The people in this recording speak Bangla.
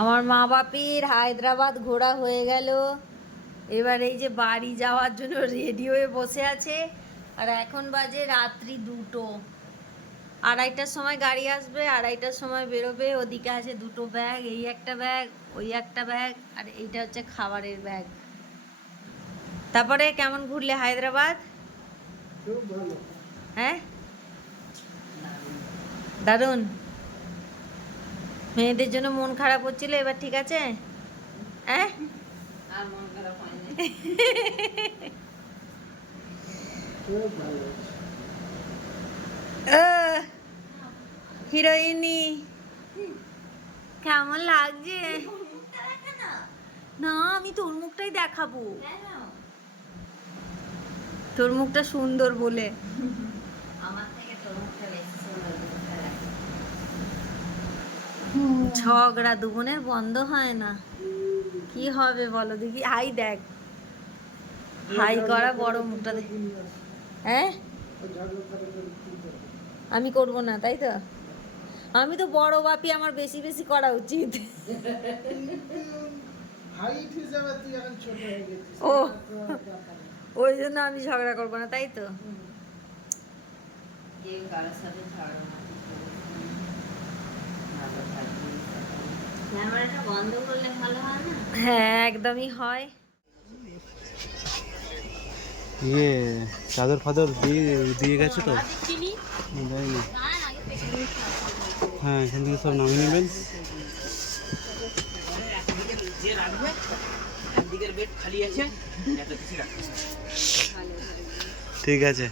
আমার মা বাপির হায়দ্রাবাদ ঘোরা হয়ে গেল। এবার এই যে বাড়ি যাওয়ার জন্য রেডি হয়ে বসে আছে। আর এখন বাজে রাত্রি 2টো। 2:30টার সময় গাড়ি আসবে, 2:30টার সময় বেরোবে। ওদিকে আছে 2টো ব্যাগ, এই একটা ব্যাগ, ওই একটা ব্যাগ, আর এইটা হচ্ছে খাবারের ব্যাগ। তারপরে কেমন ঘুরলে হায়দ্রাবাদ? খুব ভালো। হ্যাঁ, দারুণ। মেয়েদের জন্য মন খারাপ হচ্ছিল, এবার ঠিক আছে? হ্যাঁ, আর মন খারাপ হয়নি। খুব ভালো। হিরোইনি কেমন লাগছে? না, আমি তোর মুখটাই দেখাবো, তোর মুখটা সুন্দর বলে। আমার থেকে তোর মুখটা বেশি সুন্দর। ঝগড়া দুবোনের বন্ধ হয় না। কি হবে বলো দেখি? হাই দেখ, হাই করা বড় মুখটা দেখ। হ্যাঁ, আমি করব না তাই তো? আমি তো বড় বাপি, আমার বেশি বেশি করা উচিত। হাইট হিসাবে তুই এখন ছোট হয়ে গেছিস। ও, ওই জন্য আমি ঝগড়া করবো না তাই তো? কেউ কারোর সাথে ঝগড়া না ভালো থাকবি। ক্যামেরাটা বন্ধ করলে ভালো হয় না? হ্যাঁ, একদমই হয়। ইয়ে চাদর ফাদর দিয়ে গেছে তো? দেয়নি। হ্যাঁ, এখান থেকে সব নামিয়ে নেবেন। ঠিক আছে।